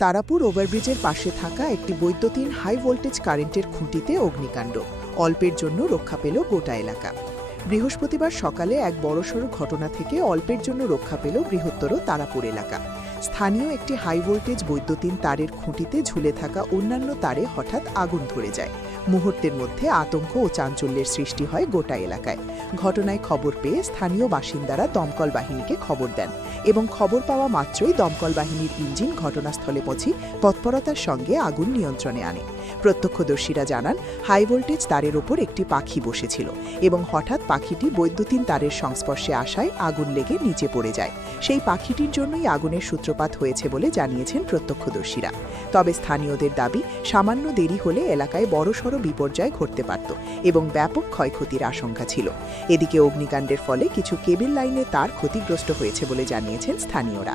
তারাপুর ওভারব্রিজের পাশে থাকা একটি বৈদ্যুতিন হাই ভোল্টেজ কারেন্টের খুঁটিতে অগ্নিকাণ্ড। অল্পের জন্য রক্ষা পেল গোটা এলাকা। বৃহস্পতিবার সকালে এক বড়সড় ঘটনা থেকে অল্পের জন্য রক্ষা পেল বৃহত্তর তারাপুর এলাকা। স্থানীয় একটি হাই ভোল্টেজ বৈদ্যুতিন তারের খুঁটিতে ঝুলে থাকা অন্যান্য তারে হঠাৎ আগুন ধরে যায়। মুহূর্তের মধ্যে আতঙ্ক ও চাঞ্চল্যের সৃষ্টি হয় গোটা এলাকায়। ঘটনায় খবর পেয়ে স্থানীয় বাসিন্দারা দমকল বাহিনীকে খবর দেন এবং খবর পাওয়া মাত্রই দমকল বাহিনীর ইঞ্জিন ঘটনাস্থলে পৌঁছে তৎপরতার সঙ্গে আগুন নিয়ন্ত্রণে আনে। প্রত্যক্ষদর্শীরা জানান, হাই ভোল্টেজ তারের ওপর একটি পাখি বসেছিল এবং হঠাৎ পাখিটি বৈদ্যুতিন তারের সংস্পর্শে আসায় আগুন লেগে নিচে পড়ে যায়। সেই পাখিটির জন্যই আগুনের সূত্রপাত হয়েছে বলে জানিয়েছেন প্রত্যক্ষদর্শীরা। তবে স্থানীয়দের দাবি, সামান্য দেরি হলে এলাকায় বড়সড় বিপর্যয় ঘটতে পারত এবং ব্যাপক ক্ষয়ক্ষতির আশঙ্কা ছিল। এদিকে অগ্নিকাণ্ডের ফলে কিছু কেবল লাইনের তার ক্ষতিগ্রস্ত হয়েছে বলে জানিয়েছেন স্থানীয়রা।